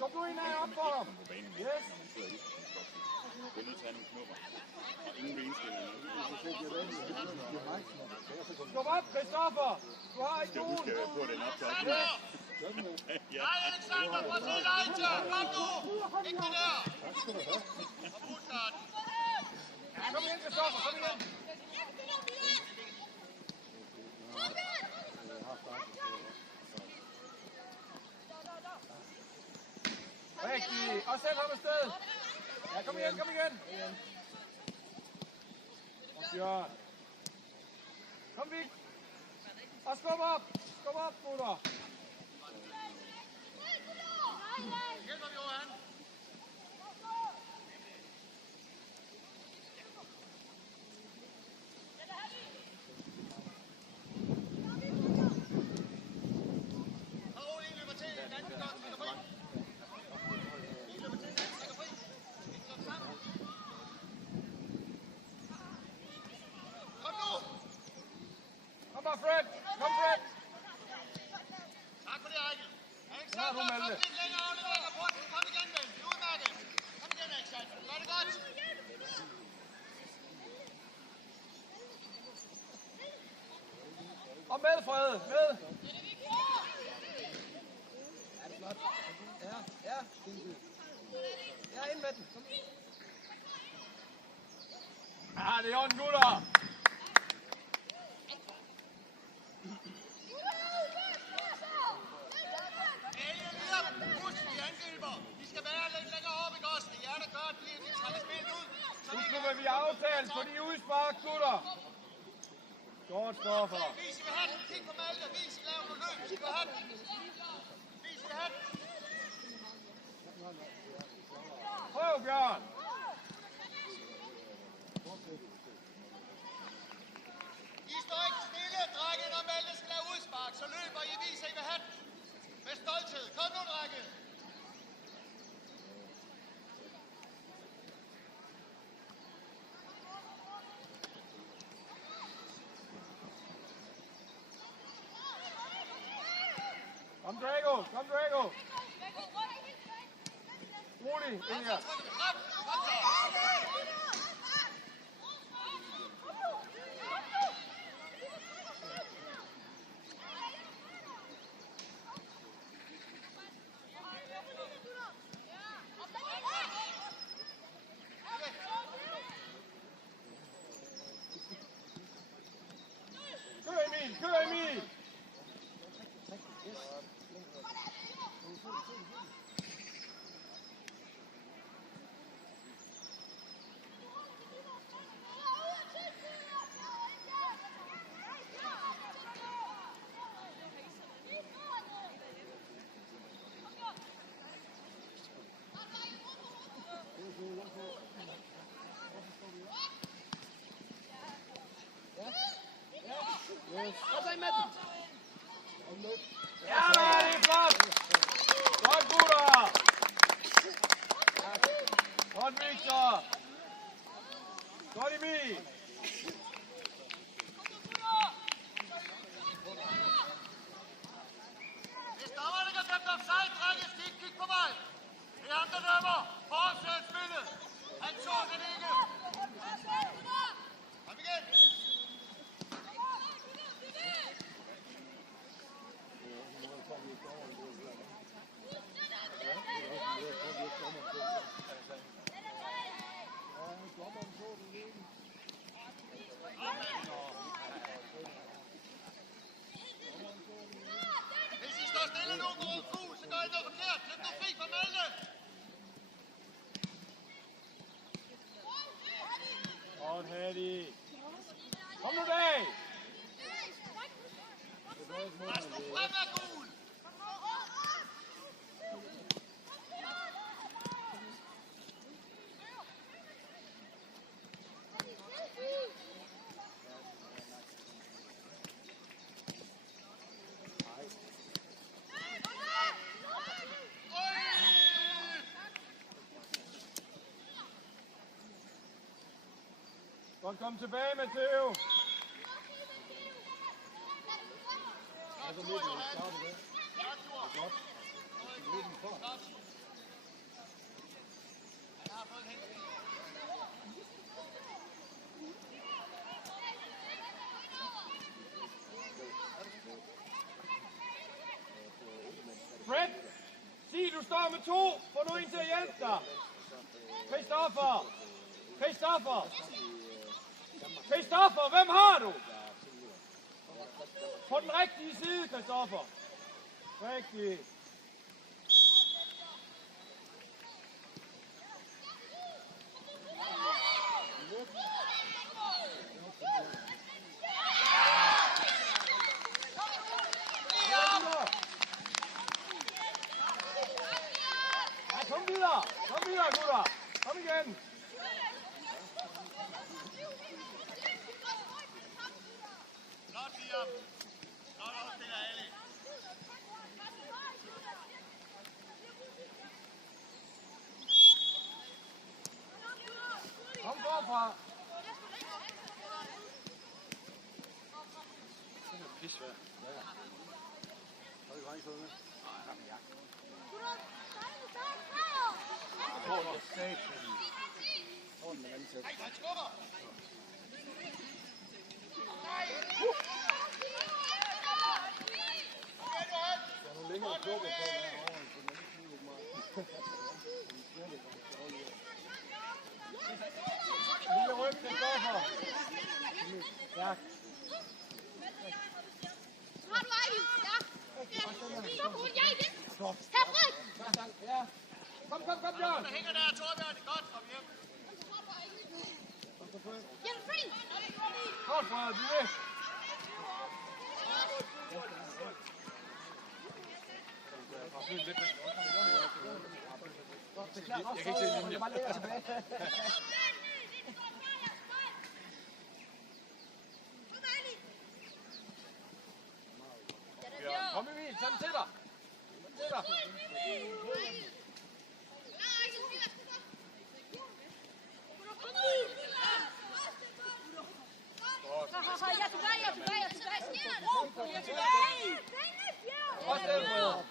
Kom du ind og op for ham. Yes. Du er nødt til at have nogle knupper. Og ingen vinstillinger. Skub op, Christoffer. Du har ikke nogen. Du skal på den op til os. Nej, Alexander, prøv at sige nej til. Kom nu. Ikke det der. Ja, kom igen, Christoffer. Kom igen. Rigtig. Og sæt ham afsted. Ja, kom igen, kom igen. Og Bjørn. Kom, Vig. Og skub op. Skub op, gutter. Hjælp ham, Johan. Fred! Kom, Fred! Tak for det, Ejkel. Alexander, kom lidt længere aflevering af porten. Kom igen, ven. Det er udmærket. Kom igen, Alexander. Gør det godt. Og med, Frede. Med. Ja, det er flot. Ja. Ja, ind med den. Kom. Ja, det er orden, gutter. Nu vil vi aftale på de udspark, gutter. Godt, Stoffer. Vis, I vil have den. Kig på Malte. Vis, I laver nogle løb. I vil have den. Vis, I vil have den. Prøv, Bjørn. I står ikke stille, drenge, når Malte skal lave udspark. Så løber I. Viser, I vil have den. Med stolthed. Kom nu, drenge. Kom, Drago. Kom, Drago. Rolig, ind her. Kør, Emil. Kør, Emil. Og så i midten. Ja, det er flot. Godt, gutter. Godt, Victor. Godt, Emil. Hvis dommerne ikke har dømt offside, drenge, skal I ikke kigge på mig. Det er ham, der dømmer. Fortsæt spillet. Han så den ikke. Kom igen. Hvis I står stille nu, går ud fugl, så gør I noget forkert. Slip nu fri for Malte. Godt, Hattie. Kom nu, Dag. Lad nu frem af gul. Godt, kom tilbage, Matteo. Godt, Johan. Godt. Fred, sig du står med 2. Få nu en til at hjælpe dig. Christoffer! Christoffer! Christoffer, hvem har du? På den rigtige side, Christoffer. Rigtig. Kom videre, gutter. Kom igen. Flot, Liam. Flot afspiller, Ali. Kom forfra. Han skubber. Lille ryg, Christoffer. Stærk. Har du Ejvind? Ja. Så hurtigt, jeg igen. Her, Frederik. Ja. Kom, Bjørn. Der hænger der, Torbjørn. Godt, kom hjem. Jamen, fri. Godt, Frederik, du er. Jeg kan ikke se linjen. Bare længere tilbage. Kom Emil, tag den til dig. Jeg er tilbage. Også den, Frederik.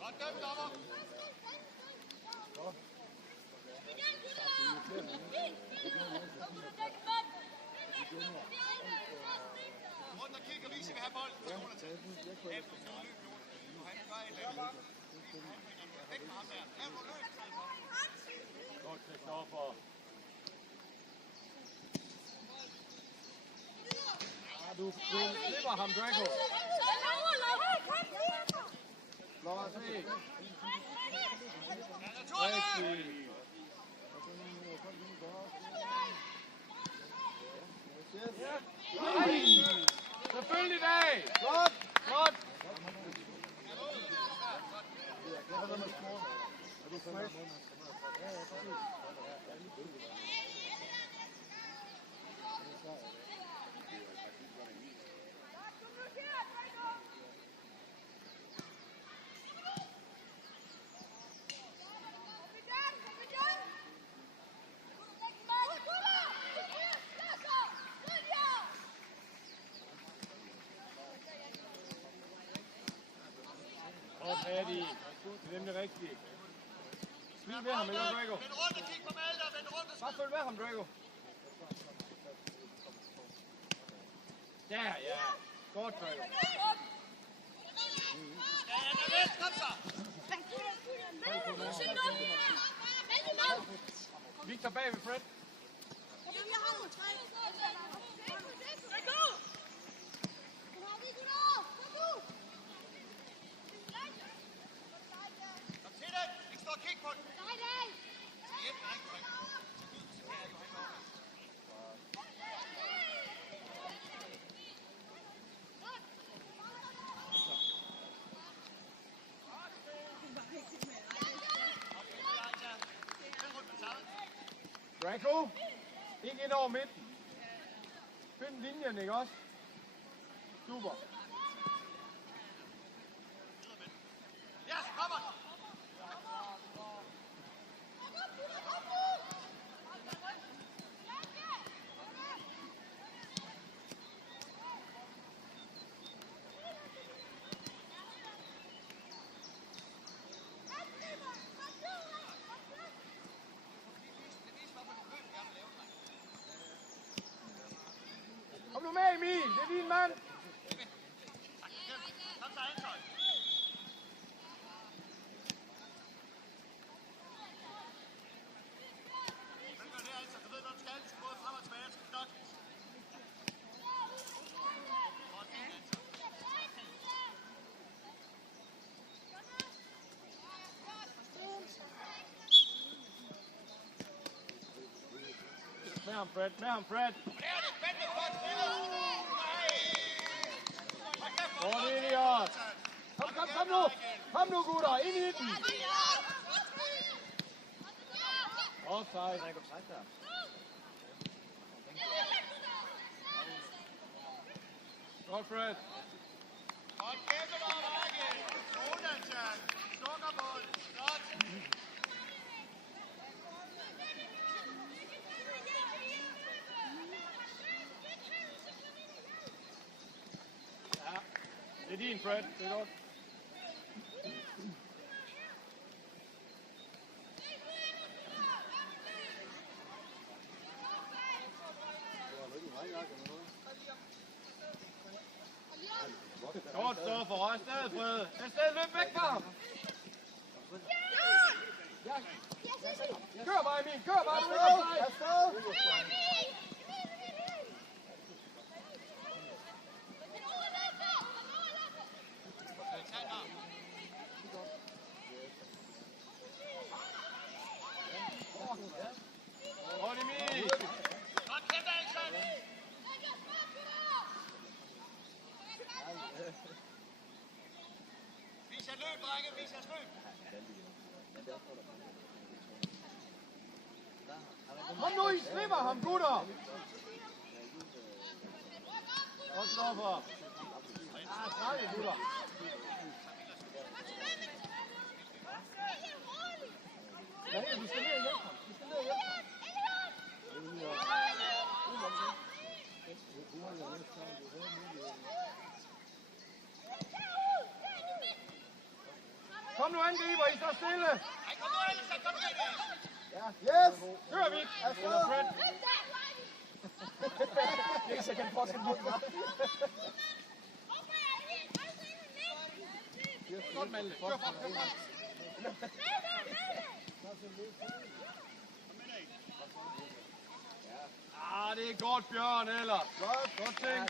Godt dømt, dommer. Rundt og kigge og vise, at vi har bolden. Efter løb, han gør et eller andet. Væk med ham der. Her må løb. Godt, Christoffer. Du slipper ham, Draco. Flot, se. Rigtig. Nej, selvfølgelig dag. Flot. Færdig. Det er nemlig rigtigt. Smid med ham, eller Draco? Vend rundt og kig på Malte, vend rundt og Bare følg med ham, Draco. Der, ja. Godt, Draco. Kom så! Victor bag ved Fred. Kom til den! Ikke stå og kig på den! Hjem, nej, nej. Draco, ikke ind over midten. Find linjen, ikke også? Super. Ja, så kommer den! Sådan! Kom så, Anton. Hvem gør det, Anton? Du ved, hvad du skal. Du skal både frem og tilbage. Du skal nok. Godt, fint, Anton. Med ham, Fred. Med ham, Fred. Det er det fandme godt spillet. Nej. Godt, Elias. Kom nu. Kom nu, gutter. Ind i den. Offside. Godt, Fred. Godt kæmpet over rækken. Sådan, Jan. Stukkermål. Godt. Ja. Det er din, Fred. Det er godt. Godt, Stoffer. Afsted, Fred. Afsted, løb væk fra ham. Kør bare, Emil. Kør bare. Godt, Emil. Godt kæmpet, Anton. Vis jer løb, drenge. Vis jeres løb. Kom nu, I slipper ham, gutter. Godt, Stoffer. Snakke, gutter. Ja, vi skal ned og hjælpe ham. Kom nu, angriber, I står stille. Ej, kom nu, Alisson. Kom igen. Yes! Kør, Vik. Eller Fred. Jeg kan få sådan noget. Godt, Malte. Kør frem. Det er godt, Bjørn, ellers. Godt ting.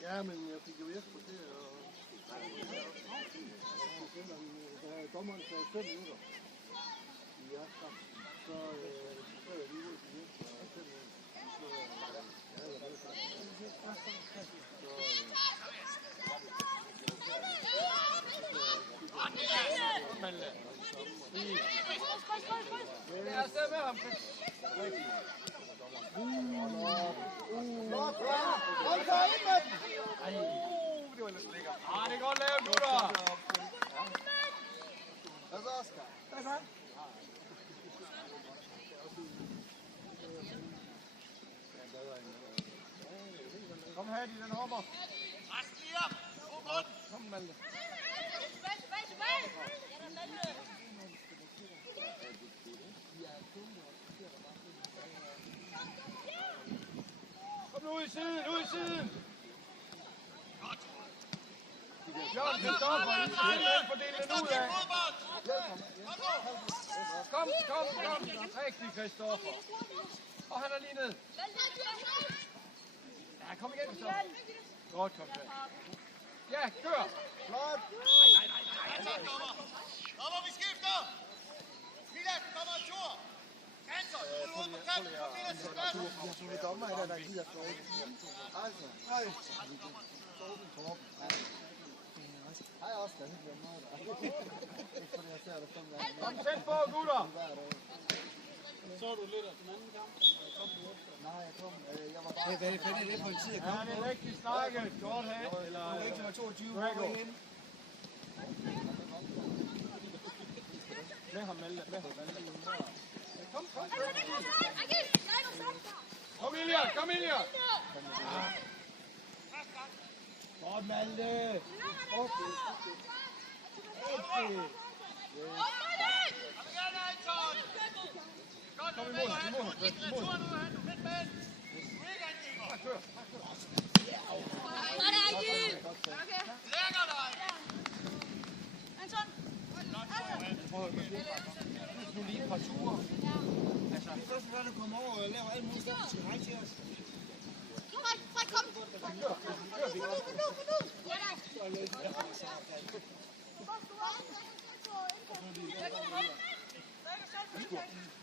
Ja, men jeg fik jo Jesper til at... Da dommeren sagde 5 minutter i aften, så skrev jeg lige ud til Jesper 5 minutter. Jeg ser med ham. Kom så ind med den. Det var lidt lækkert. Det er godt lavet, gutter. Hvad så, Oscar? Hvad så? Kom her, den hopper. Resten lige op. God bund. Kom, Malte. Kom nu ud i siden. Bjørn, Kristoffer, I skal fordele den ud af. Kom. Rigtig, Kristoffer. Og han er lige ned. Ja, kom igen, Kristoffer. Godt, Konrad. Ja, kør! Flot! Dommer, vi skifter! Milan, dommer en tur! Anton, du er ude på kanten, kom Milan til plads! Jeg tror, det er dommer, der gider slå ud. Altså, hej. Torben. Hej også, der hyggeligt meget der. Ikke fordi jeg ser det sådan der. Kom tæt på, gutter! Så du lidt af den anden kamp, eller kom du efter? Nej, jeg kom. Jeg var bare... Hvad er det på en tid, jeg kom? Ja, det er rigtig snakket. Godt her. Eller... Du er ikke til 22 Drago. år igen. Med ham, Malte. Med ham, Malte. Kom, kom. Kom, Ilian. Kom, Ilian. Godt, Malte. Okay. Kom imod ham, retur nu, han. Lidt med. Du er ikke angriber. Lækker dig. Nu lige et par ture. Altså, det er først, når du kommer over og laver alle mulige steder, du skal række til os.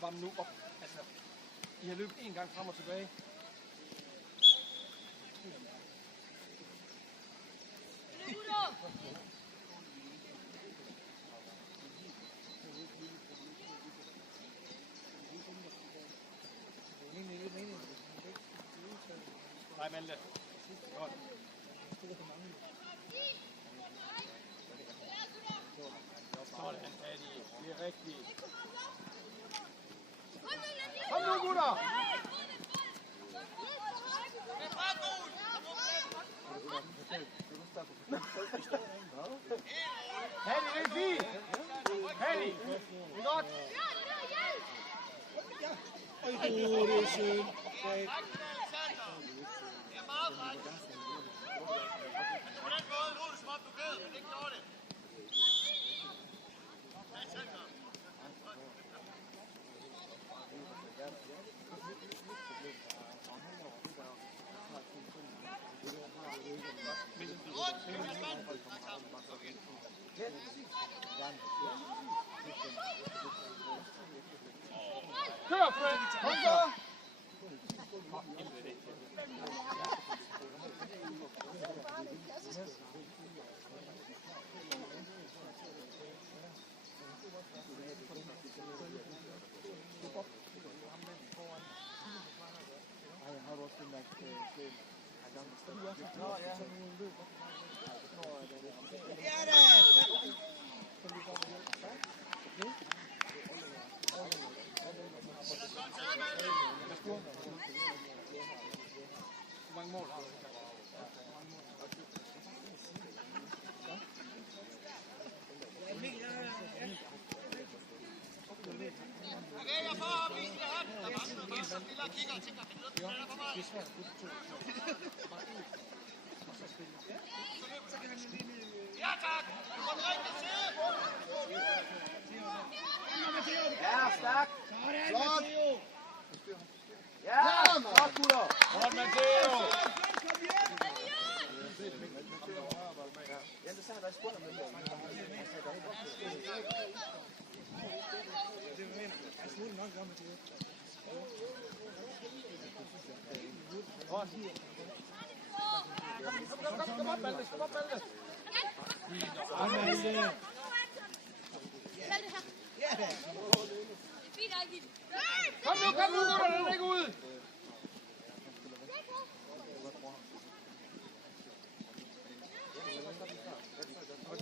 Varm nu op. Altså, I har løbet en gang frem og tilbage. Nej, Malte. Godt. Sådan, Adi. Det er rigtigt. Kom nu, gutter! Hadi, det er fint! Hadi! Det er godt! Det er sygt. Det er meget frækt. På den måde lød det, som om du ved, men ikke gjorde det. Ja, selv så. Rundt, Jonas Mand. Tak, tak. Kør, Fred! Kom så! Hvor mange mål har du? Okay, jeg får opvist det her. Der mangler bare sådan en lille kigger og tænker, kan du løbe den for mig? Ja tak! Du får den rigtige side! Ja, stærk. Flot! Ja, godt, gutter. Godt, Matteo! Ja, det sagde jeg, der er spurgt om det. Kom op, Malte! Kom op, Malte! Kom nu, gutter! Den er ikke ude!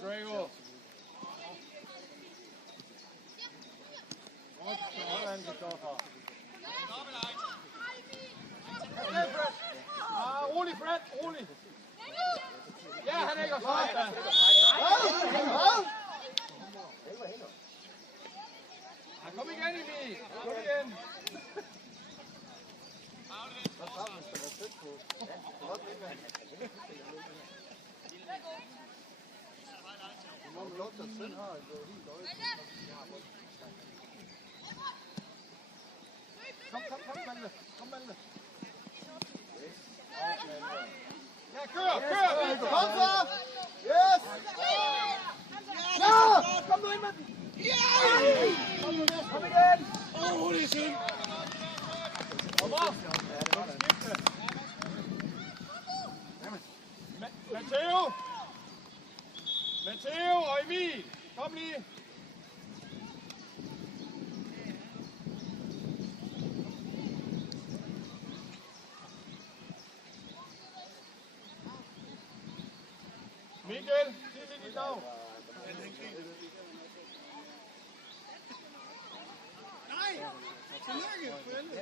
Drago! Sådan, Kristoffer. Rolig, Fred! Rolig! Ja, han er ikke også fejl, da! Kom igen, Emil! Kom igen! Kom, Malte! Kom, Malte! Ja, kør, kør! Kom så! Yes! Ja! Kom nu ind med den! Kom igen! Det er synd. Kom op! Matteo! Matteo og Emil! Kom lige! Mikkel, sig lige dit navn. Nej! Tillykke! For helvede.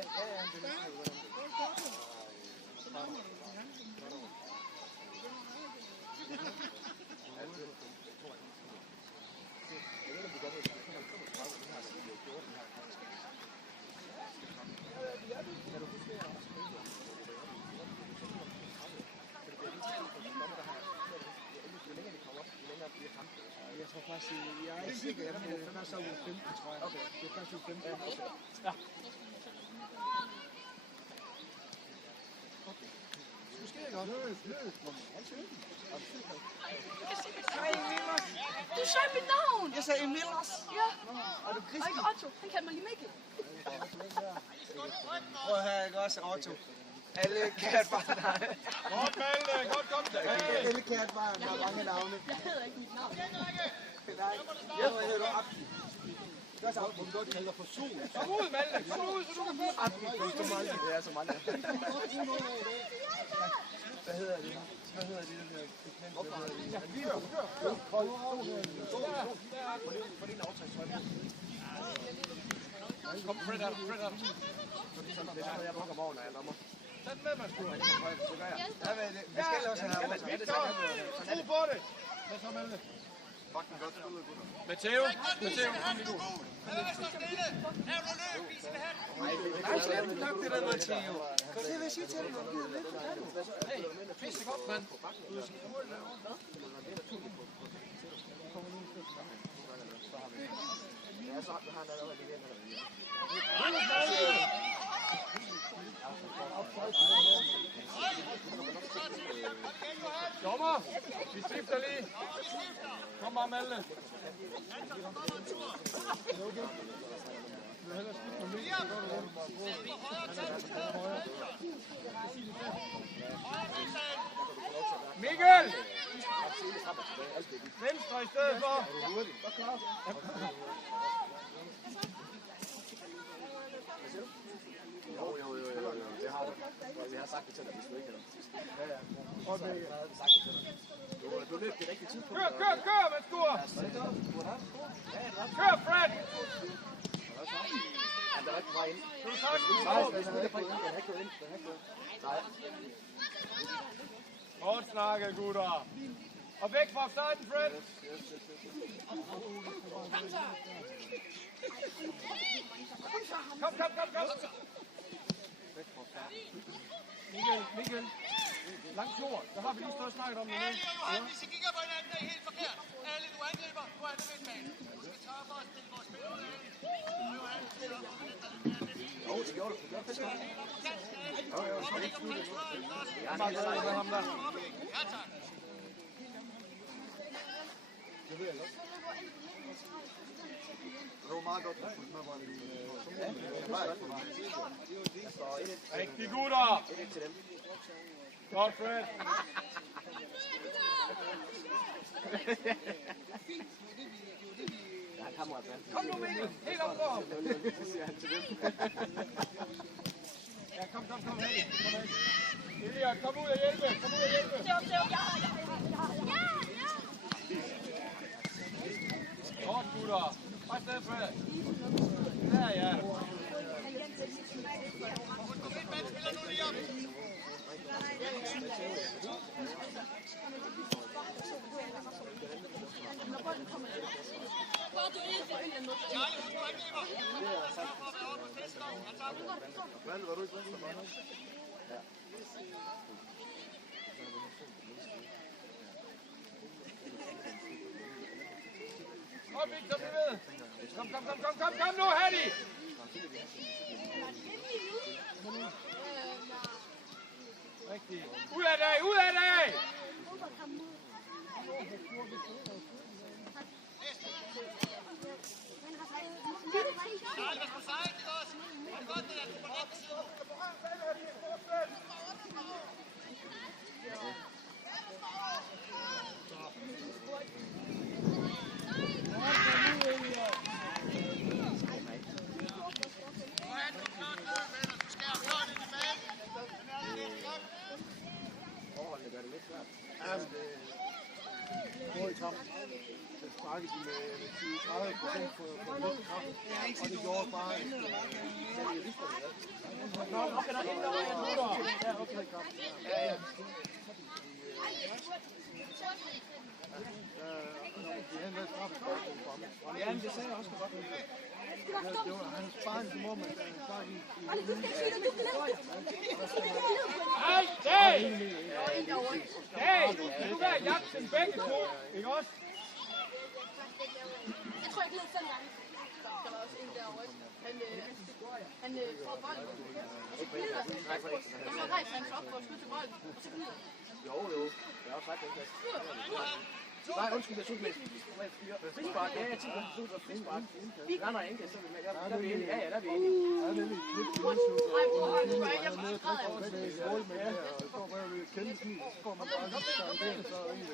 Jeg tror faktisk, jeg er ikke sikker, at den er så uge 15, tror jeg. Okay. Det er først uge 15. Ja. Måske ikke godt. Du sagde mit navn! Jeg sagde Emil også. Ja, Og du og Kristi. ikke Otto. Han kaldte mig lige Mikkel. Prøv her, ikke også, Otto. Alle katbarn har det. Godt, Malte. Godt, kom tilbage. Alle katbarn har mange navne. Jeg hedder ikke mit navn. Nej, jeg hedder Abdi. Det er så Abdi, du godt kalder for sol. Kom ud, Malte. Kom ud, så du kan få den. Det er så mange. Hvad hedder det? Hvad hedder det der Kom, Fred er der. Fred er der. jeg bruger om morgenen, når jeg lommer. Tag den med, man skulle. Jeg skal også have her. Victor, tro på det. Hvad så, Malte? Matteo, kom lige ud. Nej, slet ikke nok det der, Matteo. Kom til, hvad jeg siger til dig, når du gider lidt for dig. Hey, pisse godt, mand. Dommer, vi skifter lige. Kom bare, Malte. Mikkel! Venstre i stedet for. Jo. Det har du. Jeg har sagt det til dig, hvis du ikke havde. Du løb det rigtige tidspunkt. Kør, Matskur! Kør, Fred! Han er rigtig meget ind. Du er sagtens. Nej, den er ikke gået ind. Nej. Godt snakket, gutter. Og væk fra starten, Fred. Kom. Mikkel. Langt jord. Der har vi lige stået og snakket om det. Ali og Johan, hvis I kigger på hinanden, er I helt forkert. Ali, du angriber. Du er anden midtbane. Vi skal tage for at spille vores spil ud af Ali. Johan, spiller op på det. Jo, det gjorde du. Kom ikke om venstre. Ja, tak. Det var meget godt. Rigtig gutter. Godt, Fred. Kom nu, Mikkel. Helt op for ham. Ja, kom, Henning. Elia, kom ud og hjælpe. Godt, gutter. Bare sted, Fred. Ja. Midtbanen spiller nu lige op. Var du ikke venstre bare? Ja. Kom, Victor, bliv ved. Kom nu, Hattie. Rigtig. Ud af dag! Hvor i kampen, så sparkede de med 20-30% for lidt kraft, og det gjorde bare, at Nå, okay, der er en, der var en gutter. ja, okay, kampen. Ja. De havde lidt straffespark for ham. Ja, men det sagde jeg også godt. Han sparkede som om, at han sparkede i Ej, Dag! Dag, du kan være jagten begge to, ikke også? Jeg tror, jeg glæder sådan gange. Der var også en derovre. Han får bolden. Og så glider han. Han har rejst hans op for at skyde til bolden. Og så glider han. Jo. Jeg har også sagt den kasse. Nej, undskyld, jeg synes med frispark. Ja, jeg tænker, du så frispark. Nej, nej, ikke. Så er vi enige. Ja, der er vi enige. Ja, det er lidt Jeg var meget glad over det. så går bare ved at kende smil, så går man bare lidt så er det egentlig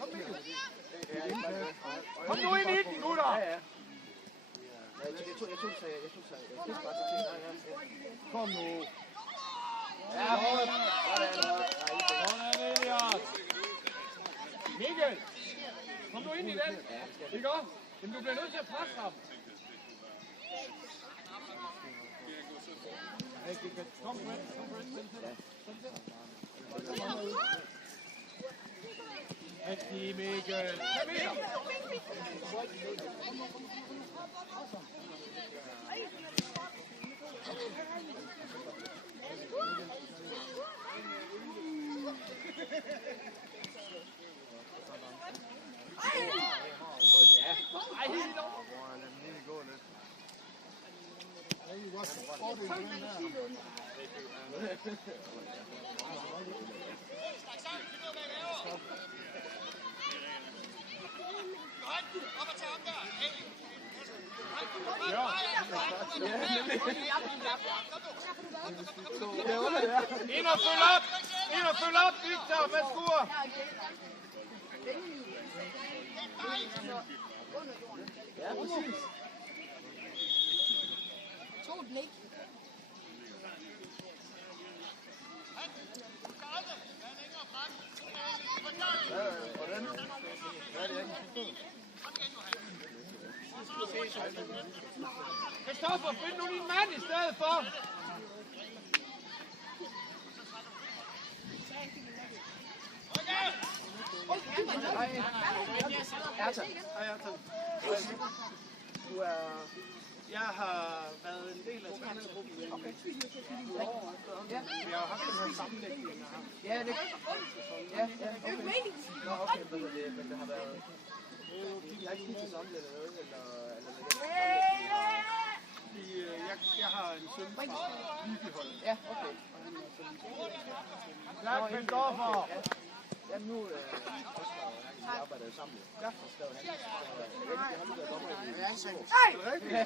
Kom nu ind i den, gutter! Ja. Jeg tog frispark til. Kom nu. Ja, sådan, Elias. Mikkel, kom nu ind i den. Ikke også? Men du bliver nødt til at presse ham. Kom med. Rigtig, Mikkel. Kom her. Ej, helt over. Op og tag ham der. Ind og følg op! Ind og følg op, Victor! Hvad skuer? Ja, præcis. Tog den ikke. Hvordan? Hvad er det, jeg ikke forstået? Kristoffer, find nu din mand i stedet for! Du er... Jeg har været en del af trænergruppen i år. Vi har haft den her sammenlægning. Ja, det ja, okay. Nå, okay, men det har været... Jeg er ikke lige til sammen eller noget, Jeg har en søn fra Vibyhold. Ja, okay. Lad Kristoffer! Ja, nu Oscar og jeg arbejder sammen. Ja, så skrev han. Jeg har lige været dommer i det. Er det rigtigt? Ja,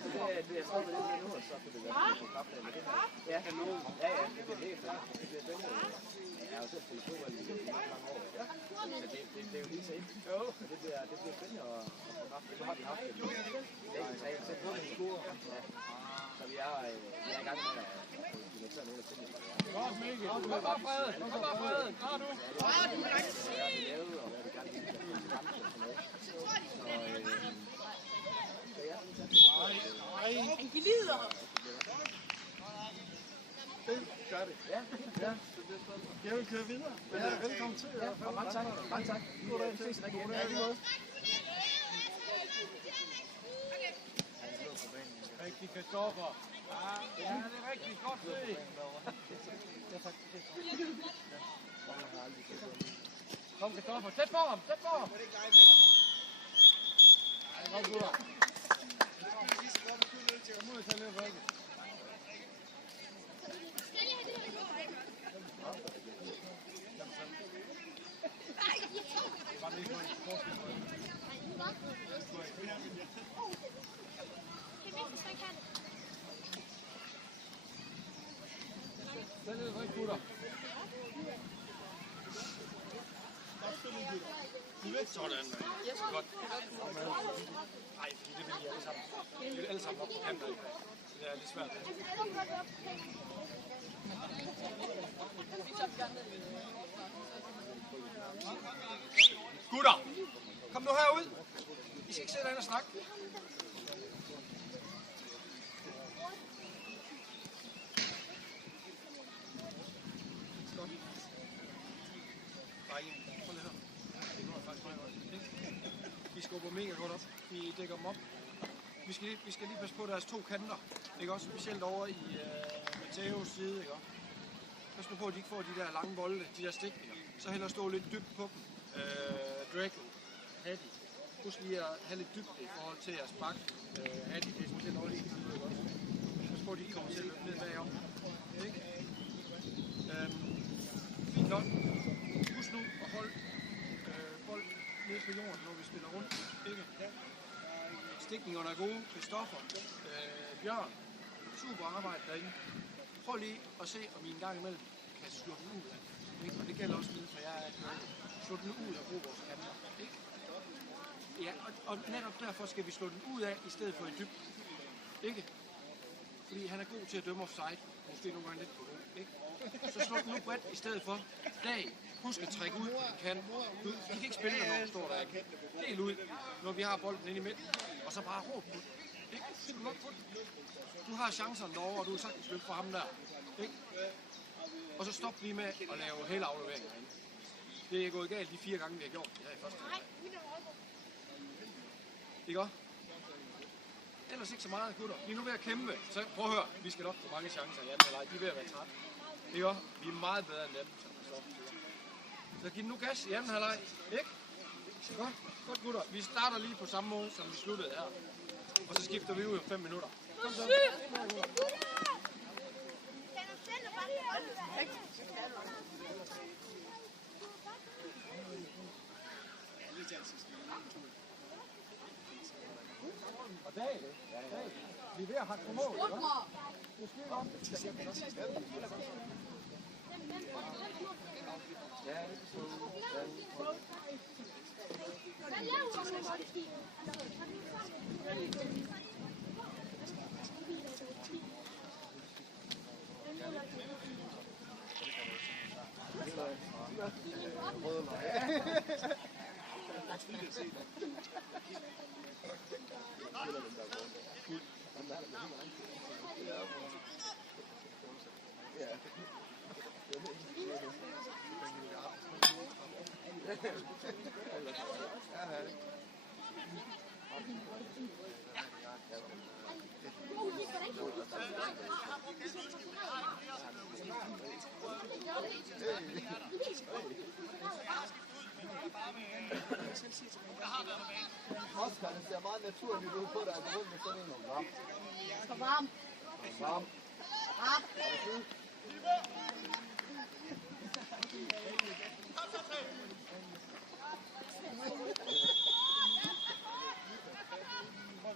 så det er stadig med det nu, og så kan det være på kraftpladen med det her. Ja, det bliver helt fedt. Det bliver spændende. Jeg har jo selv spillet fodbold i mange år. Så det er jo lige så ikke. Det bliver spændende at få kraft. Så har vi haft det. Det er ikke træet. Så på den score. Så vi er i gang med at implementere nogle af tingene. Godt, Mikkel. Kom bare, Frede. Kom bare, Frede. Klar du. Hvad har vi lavet, og hvad vi gerne vil have i kampen og sådan noget. Han glider. Det gør det. Ja. Jeg vil køre videre. Men velkommen til. Ja, mange tak. Mange tak. Vi ses rigtig igen. Rigtig, Kristoffer. Ja, det er rigtig godt set. Kom, Kristoffer. Sæt for ham. Sæt for ham. Ej, godt, gutter. Nu må jeg tage lidt ryggen. Sæt lidt ryg, gutter. Sådan. Godt. Nej, det vil I alle sammen. Vi vil alle sammen op på kanten. Så det er lidt svært. ikke sidde derinde og snakke. Godt. Nej, prøv lige her. Det går faktisk meget godt. Vi skubber mega godt op. Vi dækker dem op. Vi skal lige passe på deres to kanter. Ikke også? Specielt over i Matteos side. Ikke også? Pas nu på, at de ikke får de der lange bolde, de der stikninger. Så hellere stå lidt dybt på dem. Draco, Hattie. Husk lige at have lidt dybde i forhold til at sparke. Hattie, det er specielt over lige i tiden. Ikke også? Pas på, at de ikke kommer til at løbe ned bagom. Ikke? Fint nok. Husk nu at holde bolden nede på jorden, når vi spiller rundt. Ikke? Stikningerne er gode. Christoffer, Bjørn, super arbejde derinde. Prøv lige at se, om I en gang imellem kan slå den ud af. Ikke? Og det gælder også lige, for jeg er slå den ud og bruge vores kanter. Ikke? Ja, og netop derfor skal vi slå den ud af, i stedet for i dybden. Ikke? Fordi han er god til at dømme offside. Måske nogle gange lidt på god. Ikke? Så slå den nu bredt i stedet for. Dag, husk at trække ud, når kan. I kan ikke spille, når du står der. Helt ud, når vi har bolden inde i midten. Og så bare råb på den. Ikke? Du har chancerne derovre, og du er sagtens løbet fra ham der. Ikke? Og så stop lige med at lave hele afleveringer. Det er gået galt de 4 gange, vi har gjort det her i første halvleg. Ikke også? Ellers ikke så meget, gutter. Vi er nu ved at kæmpe. Så prøv at høre, vi skal nok få mange chancer i anden halvleg. De er ved at være trætte. Ikke også? Vi er meget bedre end dem. Så giv nu gas i anden halvleg. Ikke? Godt. Godt, gutter. Vi starter lige på samme måde, som vi sluttede her. Og så skifter vi ud om 5 minutter. Kom så. Og dag, vi er ved at hakke på mål, ikke? Det sker godt. Oscar, det ser meget naturligt ud på dig, at du rundt med sådan en om varm. For varm. Varm. Varm.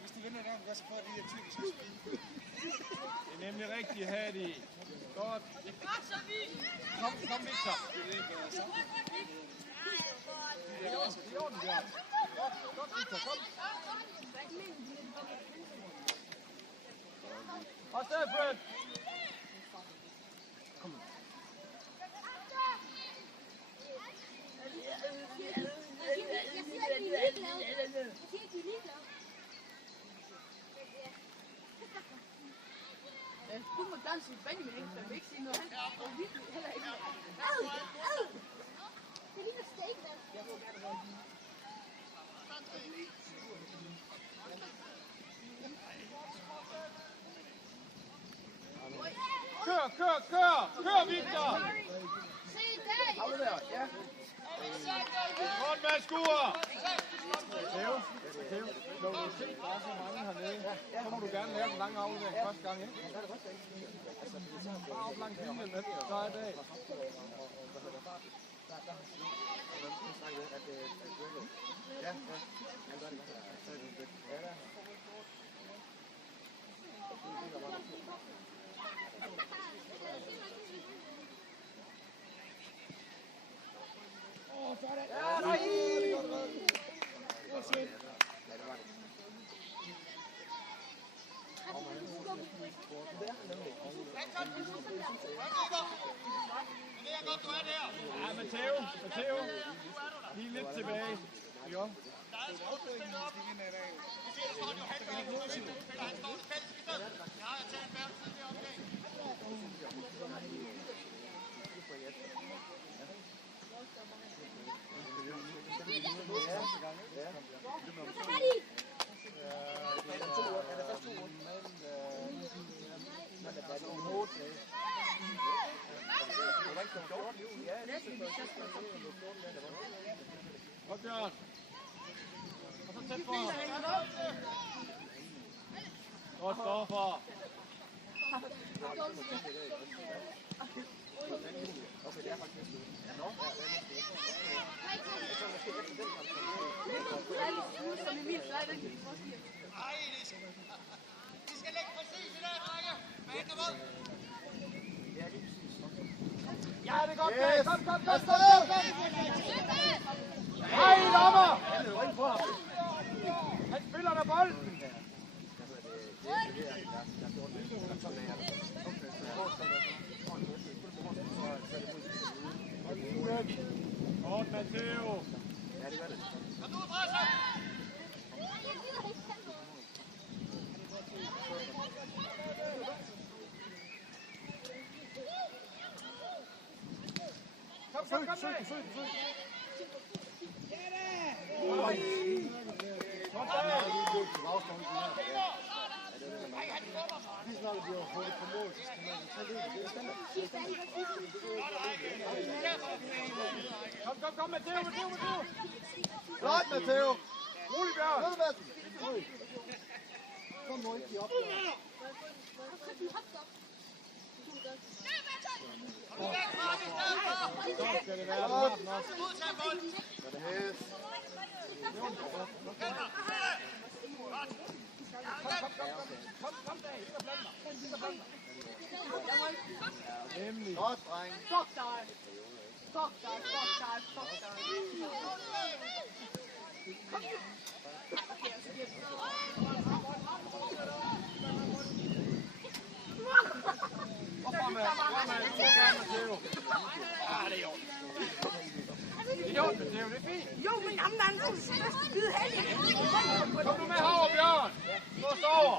Hvis de vinder i gang, så får de her typiske spil. Det er nemlig rigtigt, Hattie. Godt. Kom, Victor. Det er i orden, Bjørn. Godt, Victor, kom. Og så Fred. Kom. Du må danse i Benjamin, ikke? Så jeg vil ikke sige noget. Han er virkelig heller ikke. Det ligner steak, der. Jeg må gerne være lige. Kør, Victor! Se i dag! Aflever, ja. Godt, Mads Skure! Theo, når du ser, der er så mange hernede, så må du gerne lave en lang aflevering første gang, ikke? Bare op langs linjen med, så er det. Ja, Ja, Matteo, lige lidt tilbage. Ikke også? Der er altså også stillet op. Vi ser, der står Johan deroppe. Han står i fællesskabet. Det har jeg talt med ham tidligere om det. Godt, Bjørn. Og så tæt på ham. Godt, Stoffer. Vi skal lægge præcis i der, drenge. Med hænderne mod. Ja, det er godt, yes. Kom. Hej, dommer! Han spiller med bolden. Godt, Matteo. Kom nu, Dresser. Kom. Lige snart det bliver hurtigt på mål, så skal man tage det. Det er standard. Kom, Matteo. Godt, Matteo. Rolig, Bjørn. Kom nu ikke op. Så skal det være Morten også. Modtag bolden. Yes. Nemlig. Godt, dreng. Fuck dig. Jo, men jamen, han skal byde heldig. Kom nu med herover, Bjørn. Stå over.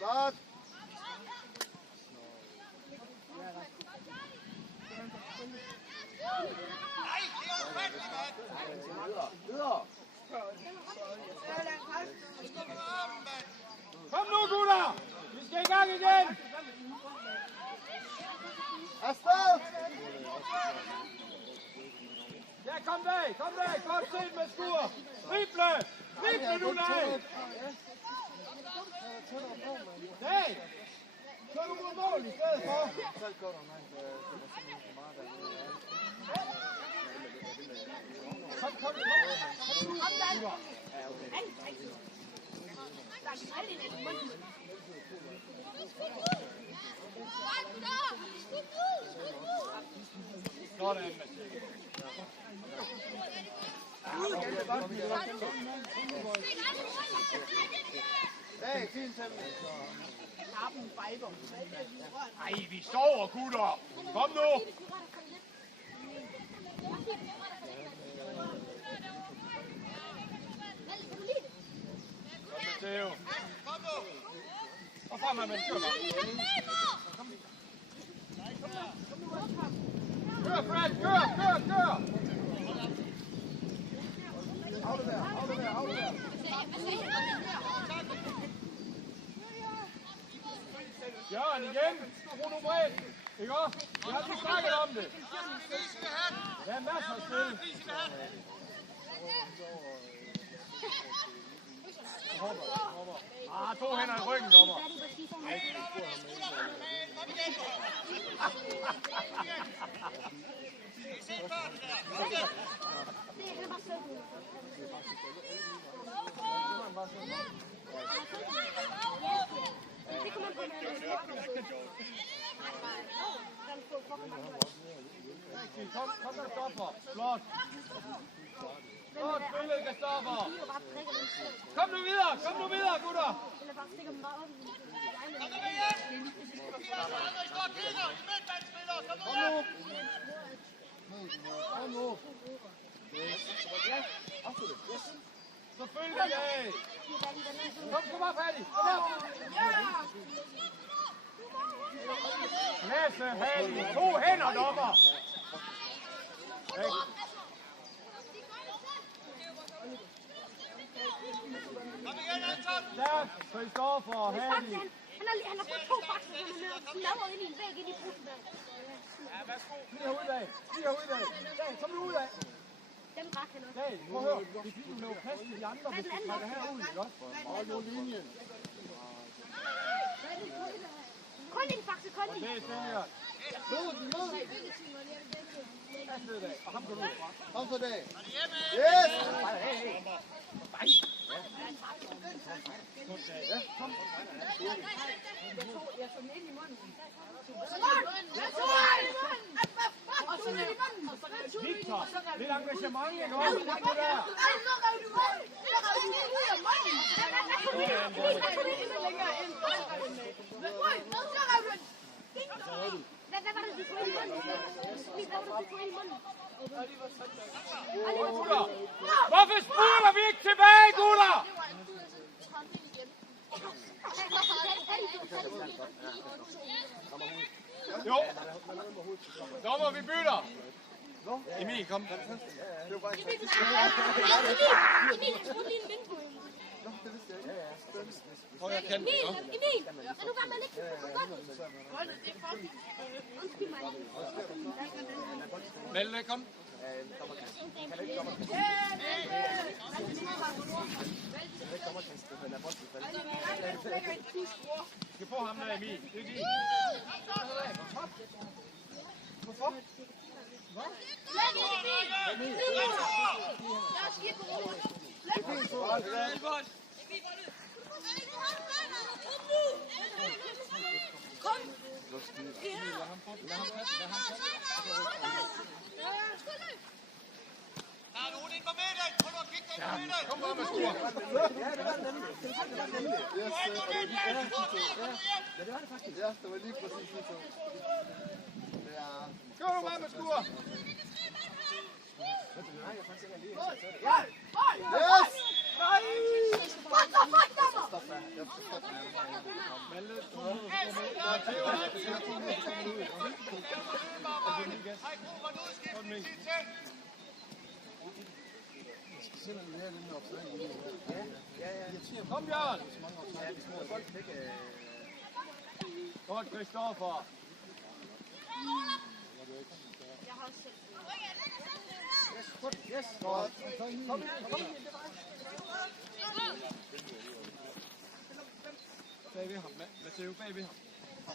Godt. Nej, det er ufatteligt, mand. Videre. Kom nu, gutter. Vi skal i gang igen. Afsted. Ja, kom bag. Godt set med skur. Drible nu, nej. Nej. Så du mod mål i stedet for. Kom. Sådan, Hey, fint tempo. Ej, vi står, gutter. Kom nu. Matteo. Kom nu. Og frem med Matteo. Kør, Fred, kør. Aflever. Jørgen igen. Brug nu bredt. Ikke også? Vi har lige snakket om det. Der er masser af spil. To hænder i ryggen, dommer. Kom der, Stoffer. Flot. Godt spillet, Kristoffer. Kom nu videre, gutter. Kom nu med hjem! I står og kigger! I midtbanespillere! Kom nu hjem! Kom nu. Selvfølgelig. Kom op, Hadi. Kom op. Næste, Hadi. 2 hænder, dommer. Kom igen, Anton! Stærk, Kristoffer, Hadi. Han har fået 2 bakser, han har smadret ind i en væg ind i Brugsenberg. Lige herudad. Dag, kom nu ud af. Den drak han også. Dag, prøv at høre. Hvis vi kunne lave plads til de andre, hvis vi trækker herud, ikke også? Hold nu linjen. Kun en bakse, kun en. Det er sikkert. Afsted, Dag. Og ham går du ud fra. Kom så, Dag. Yes! Victor, lidt engagement, ikke også? Det der. Hvad var det, du tog i munden? Gutter, hvorfor spurgte vi ikke tilbage, gutter? Jo. Dommer, vi bytter. Emil, kom. Prøv at kende det, Emil, er du gammel, ikke? Melde, kom. Skal få ham der, Emil. Det er din. Hvorfor? Hvad? Der er nogen inde på midten! Prøv at kigge dig ind på midten! Kom bare med stor. Ja, det var lige præcis lige så. Gå nu bare med skur. Yes! Kom, Bjørn. Godt, Kristoffer. Yes, godt. Kom. Bag ved ham, Matteo, bag ved ham.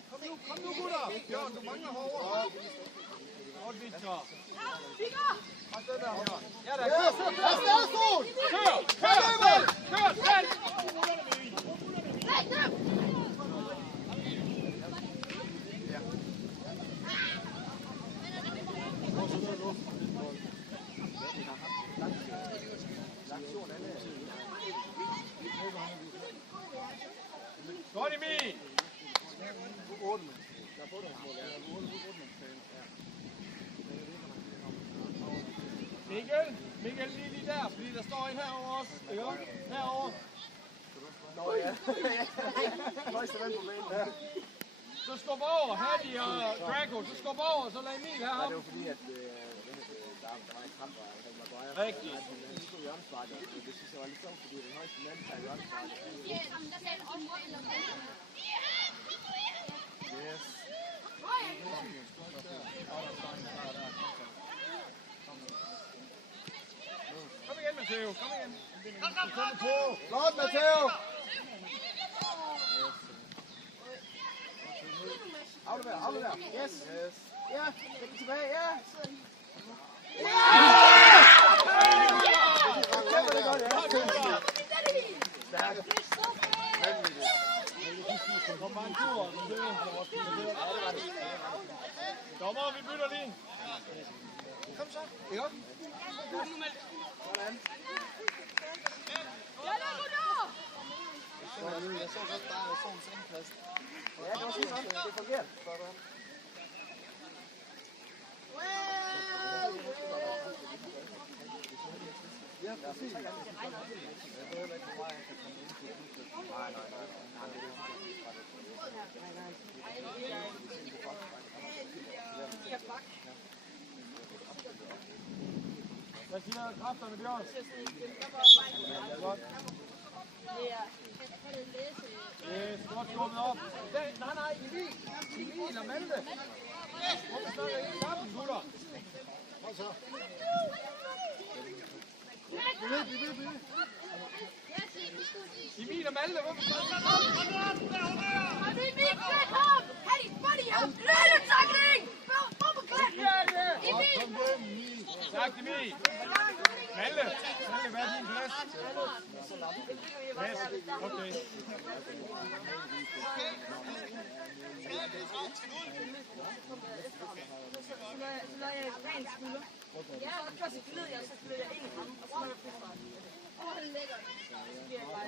Kom nu, gutter. Bjørn, du mangler herovre. Godt, Victor. Og den der, Bjørn. Ja, der er Kør, selv. Godt, Emil. Mikkel, lige der, fordi der står en herovre også. Ikke? Herovre. Nå ja. Højst vand på banen. Så skub over, Hadi og Draco. Så skub over, så lad Emil have ham. Det var fordi, at der var en kamp, og han var Maguire. Rigtigt. Han stod i hjørnesparket, og det synes jeg var lidt sjovt, fordi den højeste mand tager hjørnesparket. Yes. Kom igen, Matteo. Kom igen. Flot, Matteo! Aflever. Yes. Ja, læg den tilbage, ja. Det var det godt, ja. Stærkt. Kom bare en tur. Dommer, vi bytter lige. Kom så. Ikke op? Jeg så godt bare med sådan en sengplads. Ja, det var fint nok. Det fungerer. Ja, præcis. Jeg ved heller ikke, hvor meget jeg kan komme ind til. Hvad siger kræfterne, Bjørn? Godt. Yes, godt skubbet op. Nej, Emil og Malte. Hvorfor snakker I ikke sammen, gutter? Hold så. Emil og Malte, hvorfor snakker I sammen? Tak, Emil. Malte, hvad er din plads? Yes, okay. Så lader jeg ren skulder. Ja, og så flyder jeg, så flyder jeg ind i ham, og så lader jeg flyder. Åh, det er lækkert. Så bliver jeg bare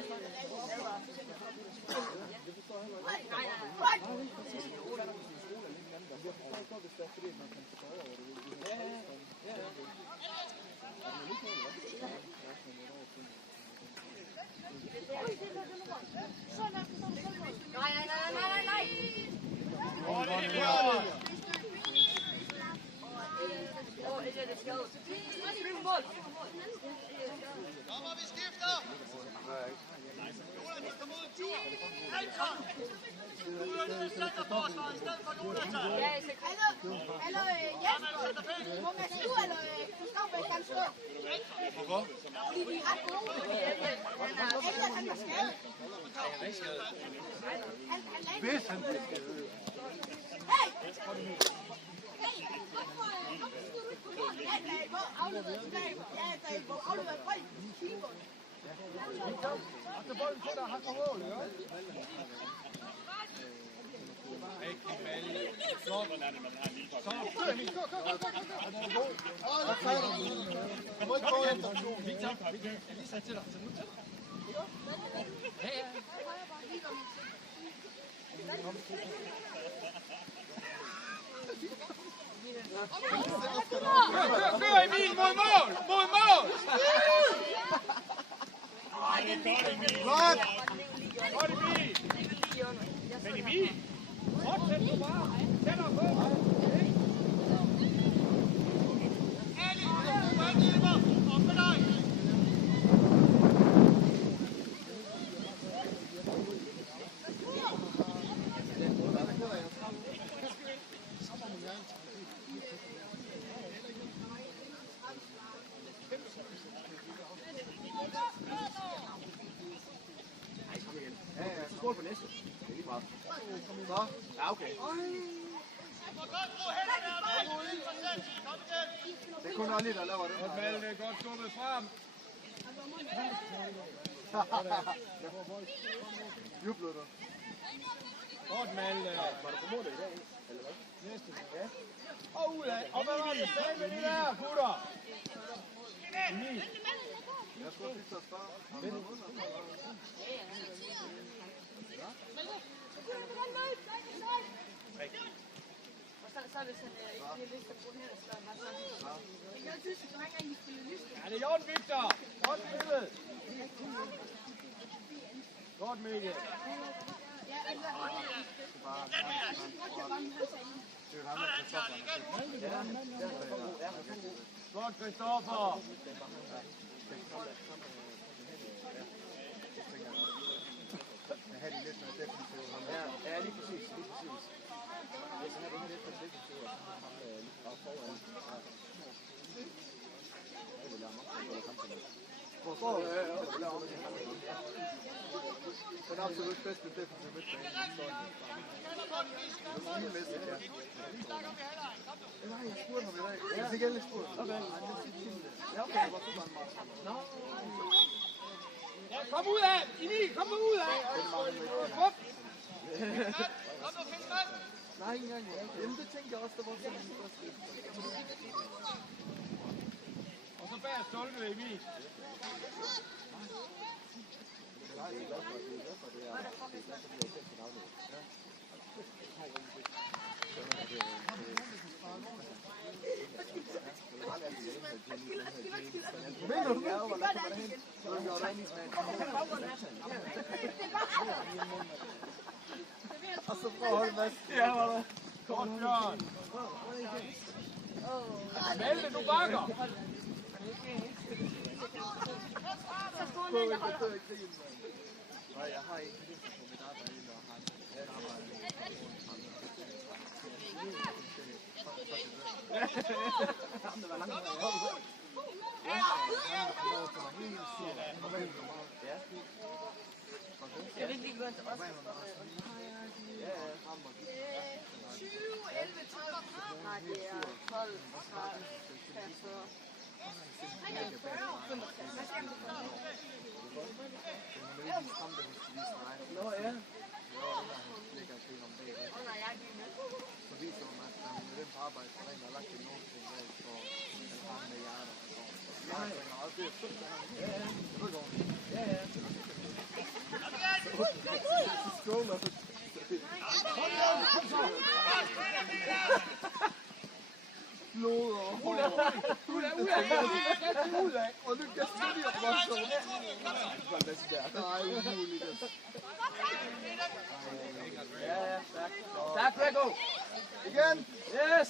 Dommer, vi skifter! Jonas, du kommer ud en tur! Anton! Du er nede i centerforsvaret i stedet for Jonathan! Ja, eller Jesper. Må man stå, eller Kristoffer kan stå? Hvorfor? Fordi de er ret gode. Elliot, han var skadet. Hvis han bliver skadet. Hey! Ja, hvor afleveret tilbage. Ja, hvor afleveret fra i keeperen. Altså bolden på, der har haft mål, ja? Rigtig Malte. Flot. Så, kør Emil, kør. Den er god. Åh, der tager du. Du må ikke gå efter. Victor, jeg lige sat til dig. Så nu til. Ja. Kør Emil, mod mål! Godt! Godt Emil! Men Emil, fortsæt du bare. Sæt dig på. Ali, du er angriber! Op med dig! Ja, så skål på næste. Det er lige meget. Så? Ja, okay. Det er kun Olli, der laver det. Godt Malte, godt skubbet frem. Jublede du? Godt Malte. Var du på målet i dag? Eller hvad? Næste. Ja. Og ud af. Og hvad var det? Slag med det der, gutter. Emil. Jeg skulle lige tage start. Så er det sådan, at jeg lyst til at bruge her, så er det bare sådan. Jeg synes, at du har ikke engang spillet lyst. Ja, det er Jørgen Victor. Godt spillet. Godt Mikkel. Ja, altså. Godt Christoffer. Jeg havde de lidt mere defensivt. Ja, lige præcis. Jeg så har det lidt for defensivt, og så har han lidt op foran. Det vil jeg nok komme til. Hvorfor? Den absolut bedste defensive midtbane. Stilmæssigt, ja. Nej, jeg spurgte ham i dag. Jeg fik endelig spurgt. Okay. Ja, okay. Det var super meget. Ja, kom ud af! Emil, kom ud af! Skub! Kom nu, find mand! Nej, ikke engang. Jamen, det tænkte jeg også, der var sådan en første. Og så bag Stolpe Emil. Nej, det er glad for, det er glad for, det er glad for, det er selv sin afdeling. Mener du det? Og så prøv at holde Mads. Ja, var der. Godt, Bjørn. Malte, du bakker. Prøv ikke at dø i krigen, mand. Nej, jeg har ikke det på mit arbejde, og har et arbejde. Ham, der var langt med. Jeg vil ikke lige gå til os. Ja, ham og 20, 11, 12. Nej, det er 12, 13, 40. Nå ja. Så viser hun, at han med den på arbejde, så rent har lagt en note på en dag for 50 milliarder. Nej, det er fuldt af ham. Ja, ja. Det ved godt. Ja, ja. Så skåler du. Blod og hår. Ud af. Og nu kan jeg lige op og så. Nej, umuligt. Ja, ja, tak. Tak, Grego. Igen. Yes.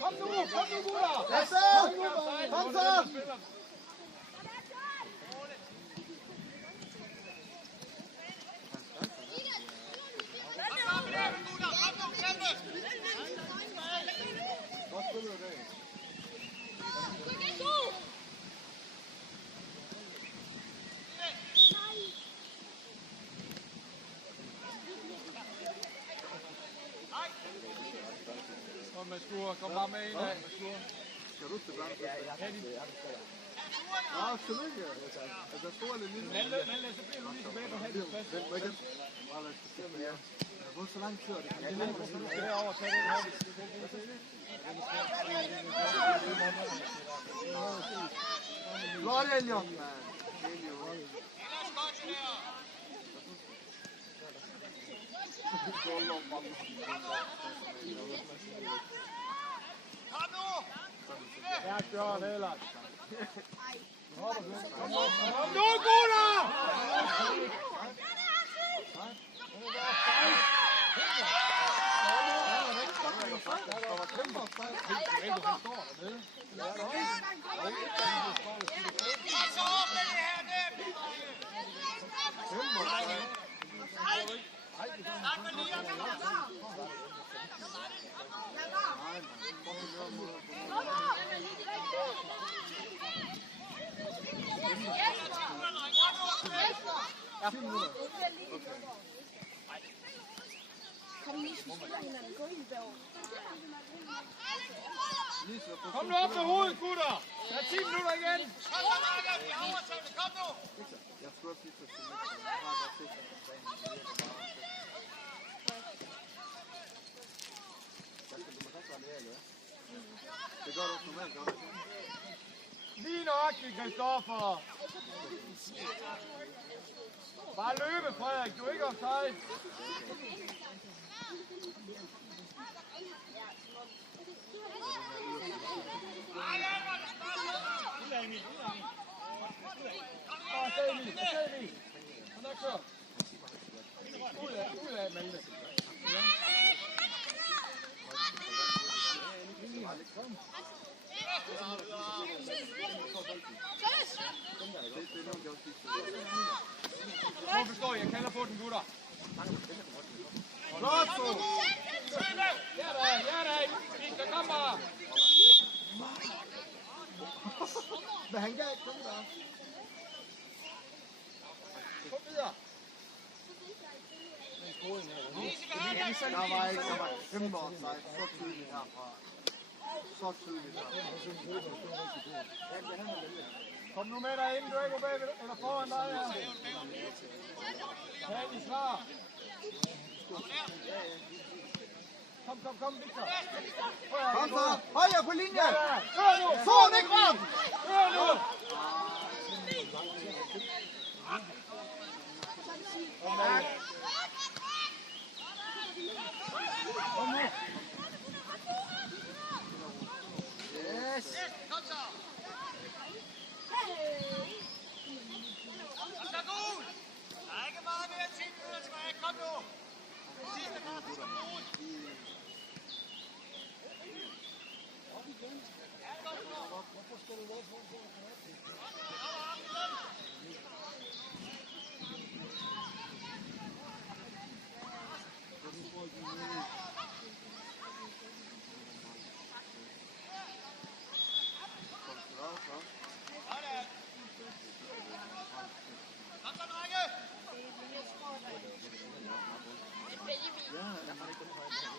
Kom nu, gutter! Lasse! Kom så! Godt spillet i dag. Kom med Skur, kom bare med ind af. Skal du til blandt? Ja, tillykke. Altså, stor eller lille? Malte, så bliver du lige tilbage på halvdelen plads. Vent, hvad igen? Voilà, jeg skal se, hvad jeg er. Hvor så langt kører det? Det er lidt, hvis du skal herover og tage den her. Flot, Elion, mand. Kom nu! Ja, Bjørn, ellers. Kom nu, gutter! Så op med det her, det Kom nu op med hovedet, gutter! Der er 10 minutter igen! Kom nu, Marker! Vi har overtaget det. Kom nu! Jeg skulle også lige til at jeg har godt set, det gør du også normalt, gør du ikke? Lige nøjagtigt, Christoffer! Bare løbe, Frederik. Du er ikke offside. Han er kørt. Ud af, Malte. Nu forstår jeg kalder på den, gutter. Flot, så! Ja da, der kom bare! Men han gav ikke den der. Kom videre! Der var ikke, der var kæmpe offside, så tydeligt herfra. Så tydeligt. Kom nu med derinde, du er ikke bagved, eller foran dig her. Tag i svar. Kom, Victor. Kom så! Højre på linje! Hør nu! Sån ikke frem! Hør nu! Yes! Kom så! Og så gul! Der er ikke meget mere 10 minutter tilbage. Kom nu! Sidste kamp, du skal bruge.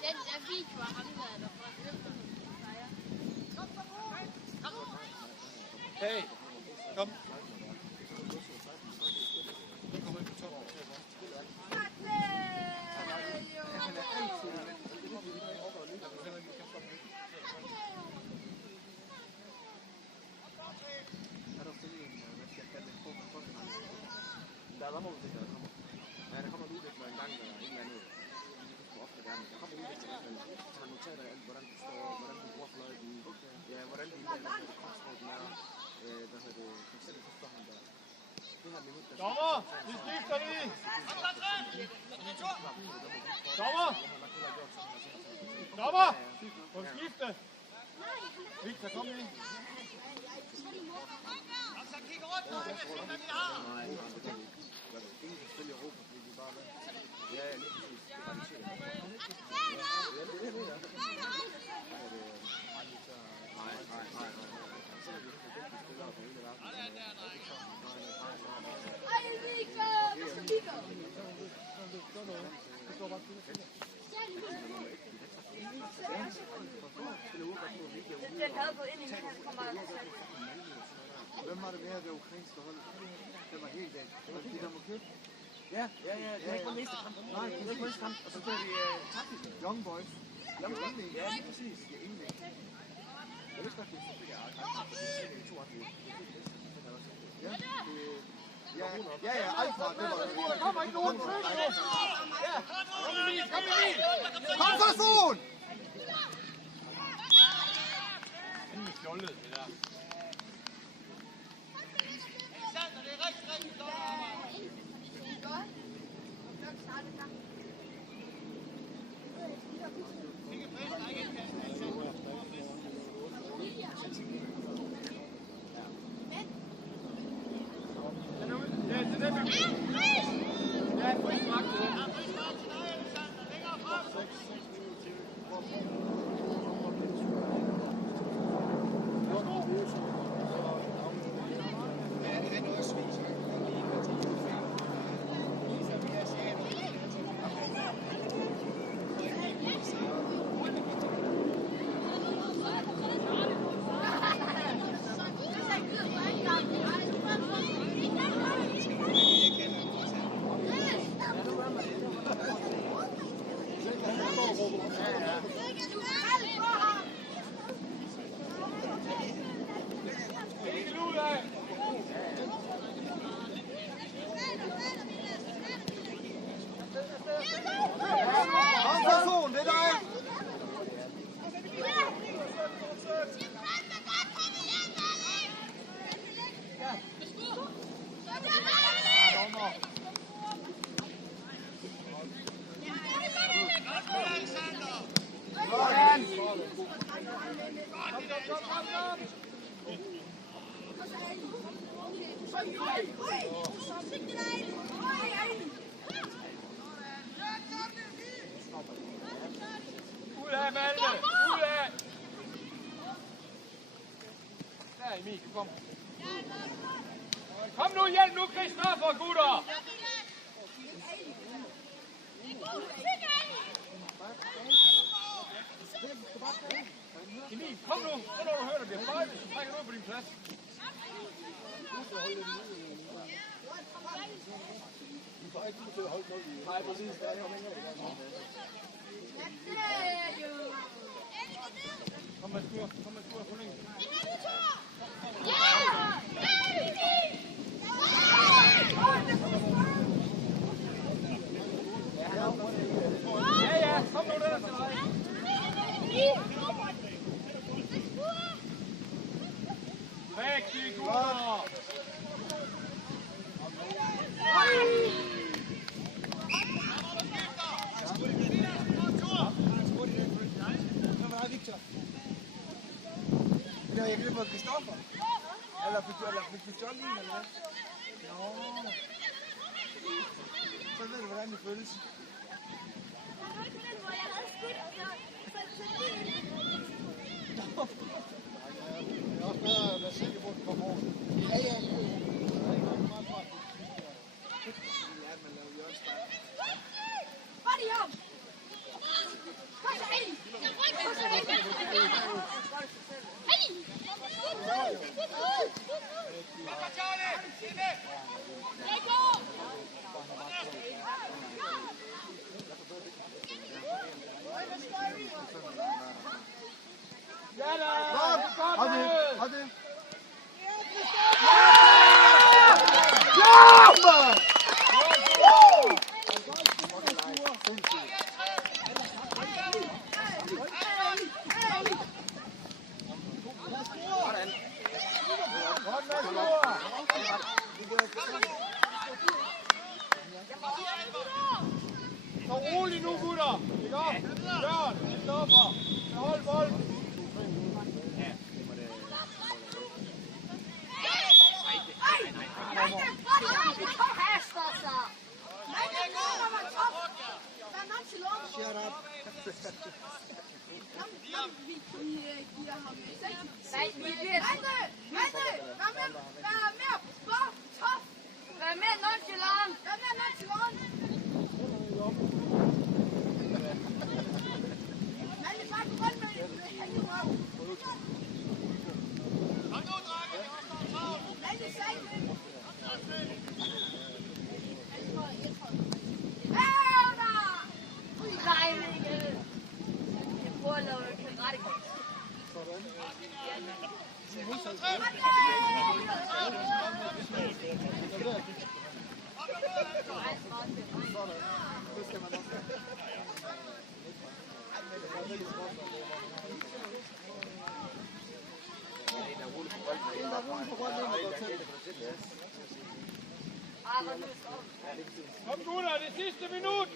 Den der video har han været der fra. Hey, kom. Der var udvikler, der kommer. Ja, der kommer en udvikler en gang, en eller anden. Ofte gerne. Der kommer udvikler, der tager notater af alt, hvordan du står, hvordan du bruger fløjten. Ja, hvordan de laver det kropsråden er. Hvad hedder det? For eksempel så står han der. Det her minut, der Dommer, vi skifter lige. Dommer! Dommer! På skifte. Victor, kom lige. Og så kig rundt, når vi ser, hvad vi har. nej, det kan vi ikke. Ingen kan spille i Europa, fordi de bare vil. Ja, lige præcis. Det er bare det, ja, det ved jeg. Nej. Så er det ikke dygtige spillere på hele verden. Den havde fået ind i min, han kommer Hvem var det mere af det ukrainske hold? Det var helt galt. Det var de, der må købe. Ja. Det er ikke den næste kamp. Nej, det er ikke den næste kamp. Og så bliver vi taktisk. Young Boys. Ja, lige præcis. Ja, egentlig. Jeg vidste godt, det er selvfølgelig det er 2 andre. Ja, Alfa, det var det. Der kommer ikke nogen. Kom så, Son! Det er fjollet, det der. Sander, det er rigtig godt arbejde. Ikke frisk, der er ikke indkast. Ja, det er det. Ja, frisk magt til det. Frisk nok til dig, Alexander. Længere frem. Kom så, Son, det er dig! Ud af, Malte! Ud af! Der, Emil, kom. Kom nu, hjælp nu, Christoffer, gutter! Emil, Emil, kom nu. Så når du hører, der bliver fløjtet, så trækker du ud på din plads. Nej, præcis. Der er kommet ind. Kom med skur, forlæng. Ja, kom nu, den er til dig. Rigtig gutter! Ja, jeg glemmer Christoffer. Eller fik du John lige, eller hvad? Nå. Så ved du, hvordan det føles. Det er også bedre at være sikker på, at du kommer over. Ja, ja. Hadi. Så rolig nu, gutter. Ikke op? Jørgen, Christoffer. Hold bolden. Shut up. Vær mere nonchalant. Kom gutter, det sidste minut.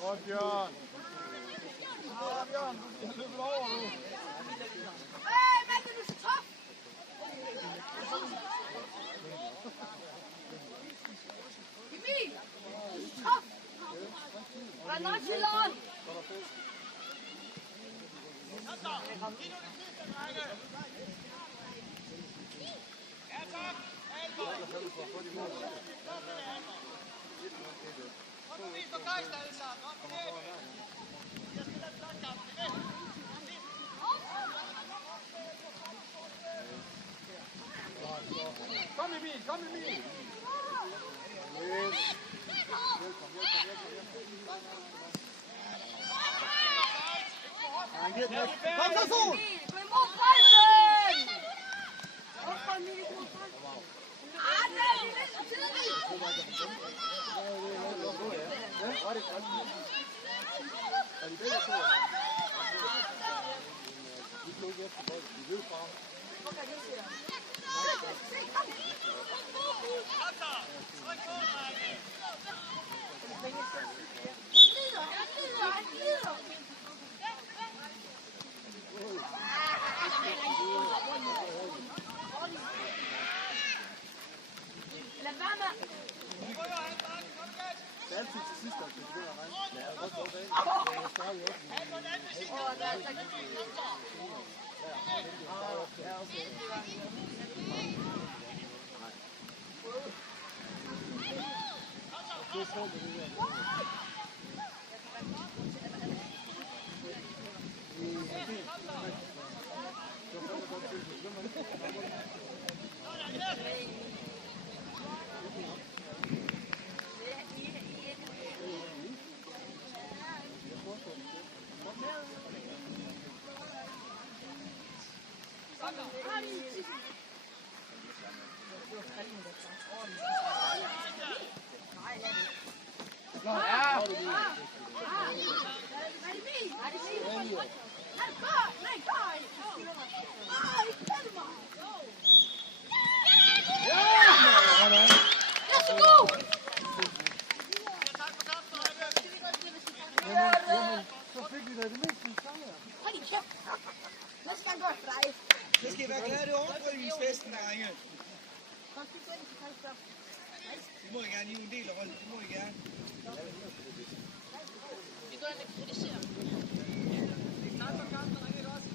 Godt, Bjørn. Bjørn, du skal løbe over nu. Malte, du er så top. Emil, du er så top. Vær nonchalant. Kom Emil, kom Emil. Kom så, Sol! Gå imod bolden. Hvorfor Emil ikke mod bolden? Det er lidt for tidligt. Er de begge to? De blev ikke efter bolden. De løb bare. Lad være med. er altid til sidst, at det begynder at regne. Ja, det er godt gået bag. Jeg starter jo også. Ja, okay. Det er sjovt, det der. Så skal I være glade, det er overbrygningsfesten, drenge. Det må I gerne hive en del af rundt. Det må I gerne. Vi går ind og kritiserer. Tak for kampen, drenge, også.